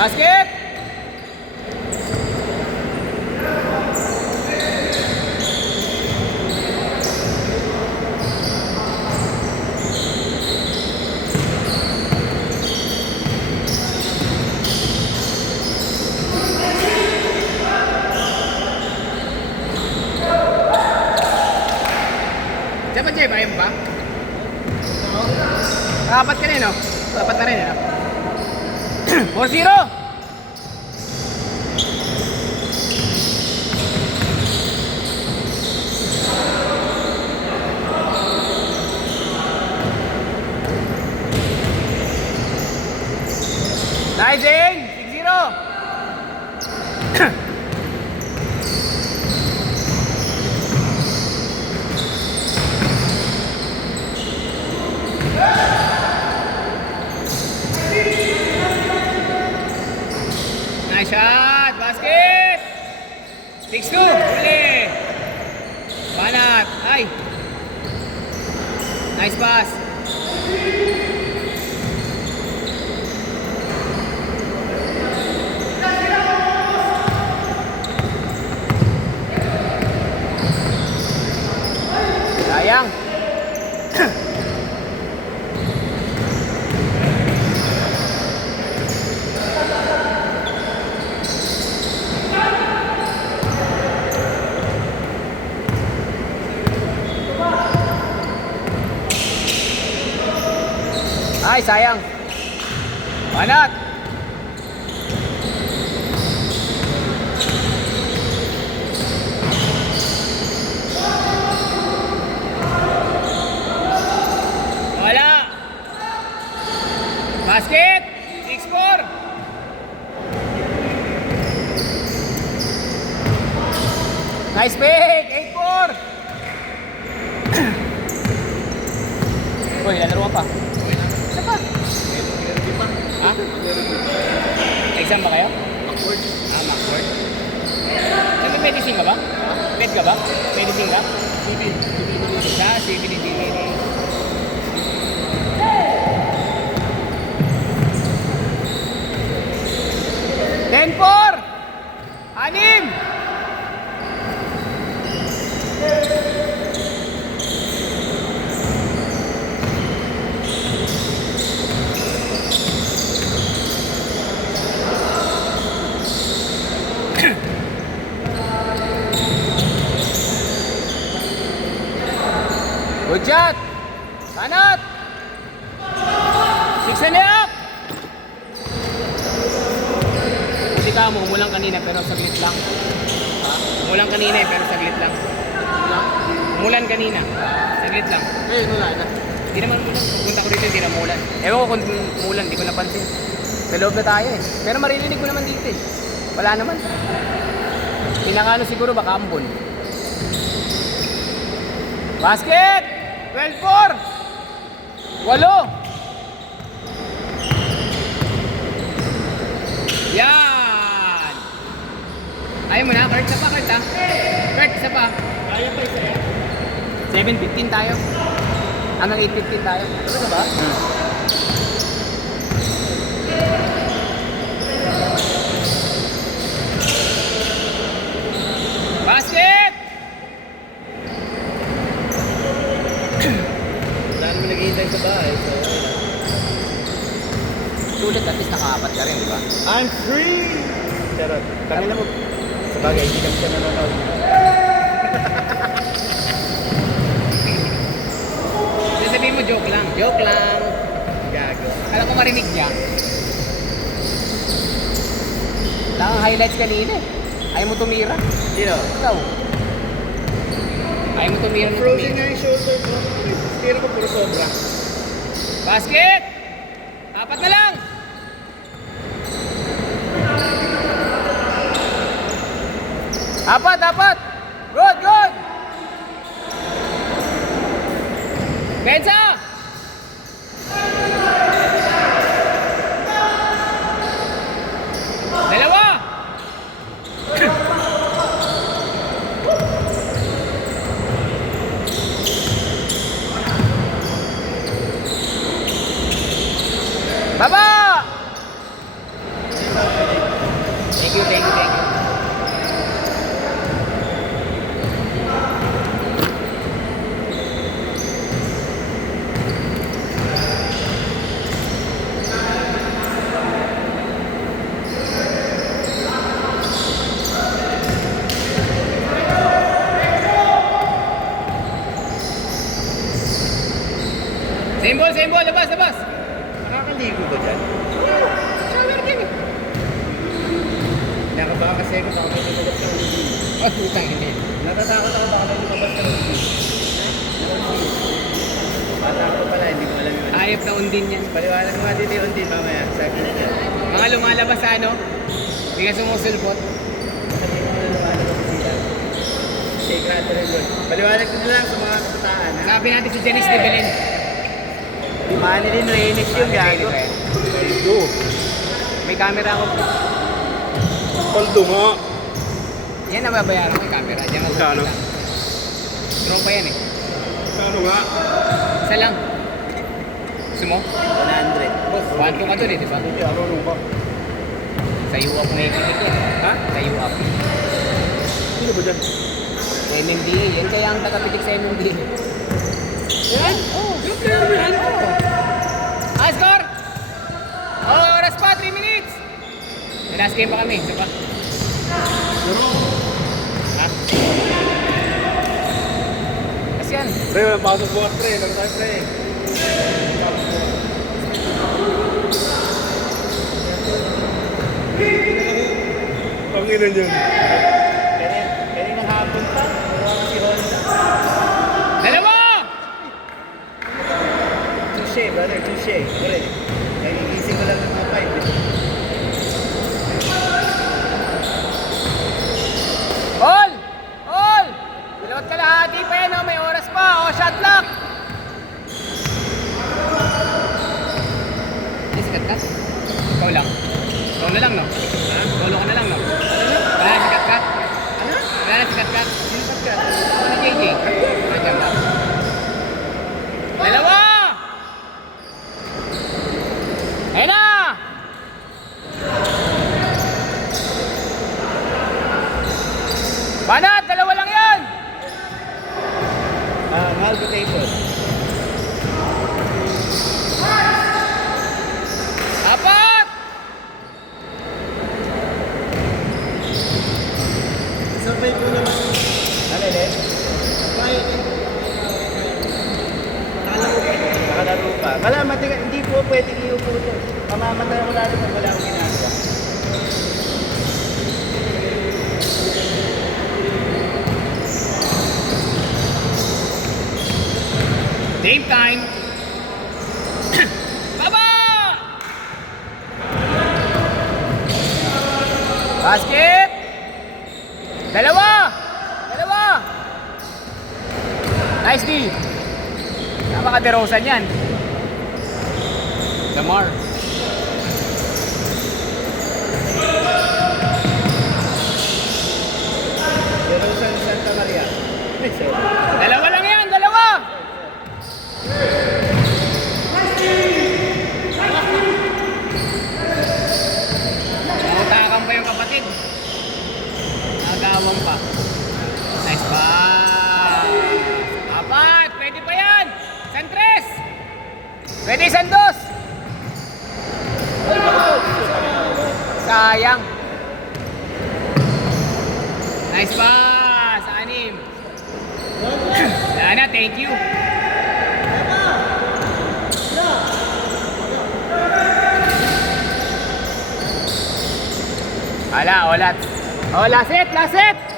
Basket! Diyan ba, Jeff? Ayun ba? Apat ka rin, no? Apat na rin, no? 4-0! Nice, Zane! 6-0! Nice shot! Basket! 6-2! Uli! Banat! Ay! Nice pass! Sayang! Ay, sayang. Banat. Wala. Basket. 6-4. Nice pick. 8-4. Uy, lalaruan pa. Isa pa. Ha? Exam ba kayo? Macword. Ah, Macword. May medicine ka ba? Med ka ba? Medicine ka? Civil. Sa civil engineering. Ten-4! Anim! Good shot! Banat! 6 and a half! Hindi ka, umulang kanina pero saglit lang. Ha? Umulang kanina pero saglit lang. Umulan kanina. Saglit lang. Eh, wala na. Hindi naman umulan. Punta ko rito, hindi na umulan. Ewan ko kung umulan, hindi ko napansin. Sa loob na tayo eh. Pero maririnig ko naman dito eh. Wala naman. Pinakano siguro baka ambon. Basket! 12-4! 8! Yan! Ayaw mo na, Kurt. Isa pa, Kurt ha? Kurt, isa pa. Kaya pa isa yan. 7:15 tayo. Hanggang 8:15 tayo. Talaga ba? Basket! Wala naman naghihintay sa bahay. So, Sulit, at least nakaapat ka rin, di ba? I'm free! Charot. Kanina mo. Sa bagay, hindi kami siya nanonood. Sabihin mo, joke lang. Joke lang. Gago. Alam ko marinig niya. Wala kang highlights kanina eh. Ayaw mo tumira. Sino? Ikaw. Ayaw mo tumira ng Frozen tumira. nga yung shoulder ko. Tira ko puro sobra. Basket! Apat na lang! Apat! Good! Benza! Dalawa! Baba! Same ball, labas, labas. Nakakaligo ba dyan? Shower din eh. Nakabaka kasi ako baka may lumabas na ulit. Oh, putang hindi. Natatakot ako baka may lumabas na ulit. Bata ko pala, hindi ko alam yun. Ayop na undin yan. Paliwanag mo nga dito yung undin mamaya. Sa akin na yan. Mga lumalabas sa ano, hindi ka sumusulpot. Kasi yung mga lumalabas sila. Shake natin rin yun. Paliwanag ko na lang sa mga kabataan. Ha? Sabi natin si Janice de Belen. Di Manilin Reynes yung gago. Paldo. May camera ako. Paldo nga. Yan ang babayaran ko yung camera. Diyan ako. Magkano? Tropa yan eh. Ano nga? Isa lang. Gusto mo? 100. Banto ka dun eh, di ba? Hindi, ano ba? Sa UAP na ikinig yan. Ha? Sa UAP. Sino ba dyan? MMDA. Yan kaya ang tagapitik sa MMDA. Yan? Oh, Yung player mo yan? High score! Oh, oras pa, 3 minutes! May last game pa kami, isa pa. Pero, Ha? Kasi yan. pre, may pasok bukas pre. Lang tayo pre. Pangilan dyan. Kanina hapon pa. Wala si Honda. Dalawa! Touche, brother. Touche. Correct. Nagigising ko lang ng mga 5. All! All! Dalawat kalahati pa yan, oh. May oras pa. Oh, shot clock! Ay, sikat ka? Ikaw lang. Ikaw na lang, no? Ha? Solo ka na lang, no? Wala na sikat ka? Ano? Wala na sikat ka? Sino ba't ka? Ako na JJ. Nandiyan ba? Dalawa! Ayun na! Banat! Dalawa lang yan! Mahal rotation. Apat! Sabay ko naman. Ano ulit? Nakalaro pa. Wala, hindi po pwede iupo ito. Mamamatay ako lalo pag wala akong ginagawa. Game time! Baba! Basket! Dalawa! Dalawa! Nice D! Napaka-derosan yan. Damar. Jerusalem Santa Maria. May sir. Dalawa lang yan! Dalawa! Nakutakan pa yung kapatid. Nagawang pa. Nice pass. Apat! Pwede pa yan! Santres! Pwede sandos! Sayang. Nice pass! Anim. Wala na, thank you. Wala, ulat. Oh, last set, last set!